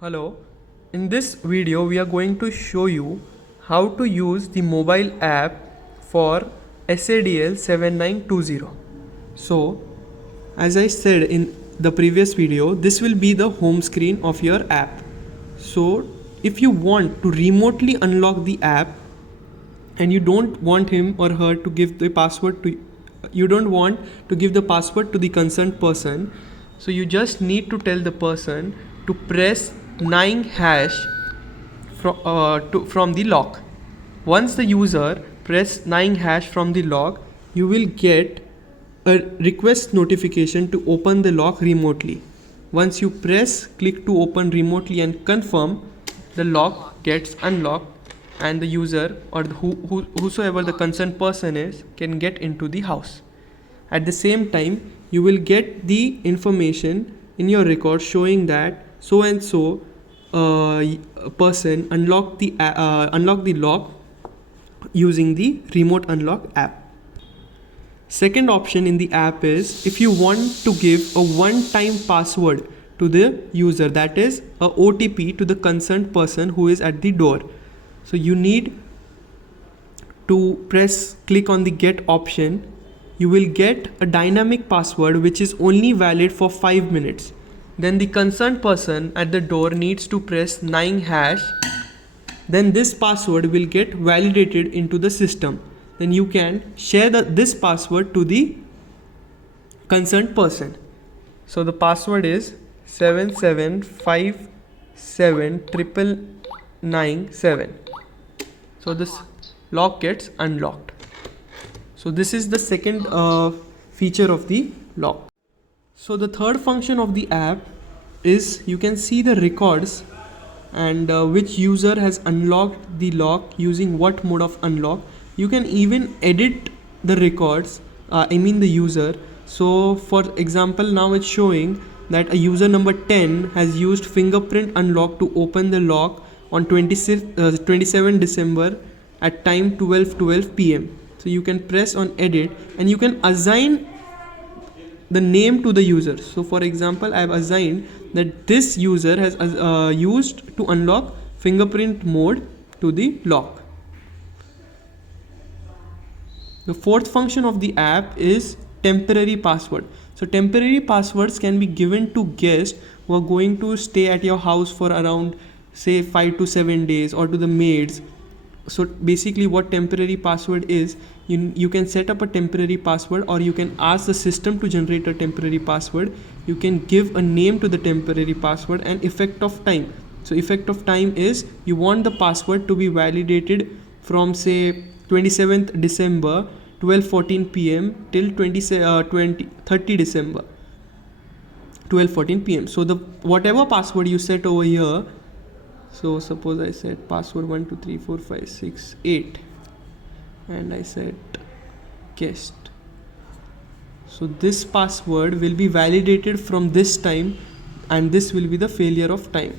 Hello, in this video we are going to show you how to use the mobile app for SADL 7920. So, as I said in the previous video, this will be the home screen of your app. So, if you want to remotely unlock the app and you don't want him or her to give the password to the concerned person, so you just need to tell the person to press 9 hash from the lock. Once the user press 9 hash from the lock, you will get a request notification to open the lock remotely. Once you click to open remotely and confirm, the lock gets unlocked and the user or whosoever the concerned person is can get into the house. At the same time, you will get the information in your record showing that so and so person unlocked the lock using the remote unlock app. Second option in the app is if you want to give a one-time password to the user, that is a OTP to the concerned person who is at the door. So you need to click on the get option. You will get a dynamic password which is only valid for 5 minutes. Then the concerned person at the door needs to press 9 hash. Then this password will get validated into the system. Then you can share this password to the concerned person. So the password is 775799997. So this lock gets unlocked. So this is the second feature of the lock. So the third function of the app is you can see the records and which user has unlocked the lock using what mode of unlock. You can even edit the records, the user. So for example, now it's showing that a user number 10 has used fingerprint unlock to open the lock on 27 December at time 12:12 p.m. So you can press on edit and you can assign the name to the user. So for example, I have assigned that this user has used to unlock fingerprint mode to the lock. The fourth function of the app is temporary password. So temporary passwords can be given to guests who are going to stay at your house for around say 5 to 7 days, or to the maids. So basically what temporary password is, you can set up a temporary password, or you can ask the system to generate a temporary password. You can give a name to the temporary password and effect of time. So effect of time is you want the password to be validated from say 27th December 12:14 p.m. till 30 December 12:14 p.m. So the whatever password you set over here, so suppose I set password 1 2 3 4 5 6 8 and I set guest. So this password will be validated from this time and this will be the failure of time.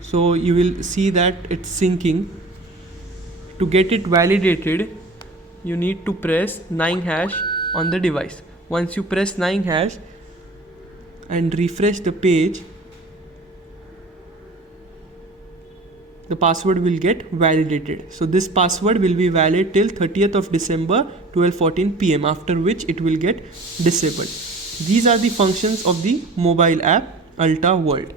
So you will see that it's syncing. To get it validated, you need to press 9 hash on the device. Once you press 9 hash and refresh the page, the password will get validated. So this password will be valid till 30th of December 12:14 p.m. after which it will get disabled. These are the functions of the mobile app Ulta World.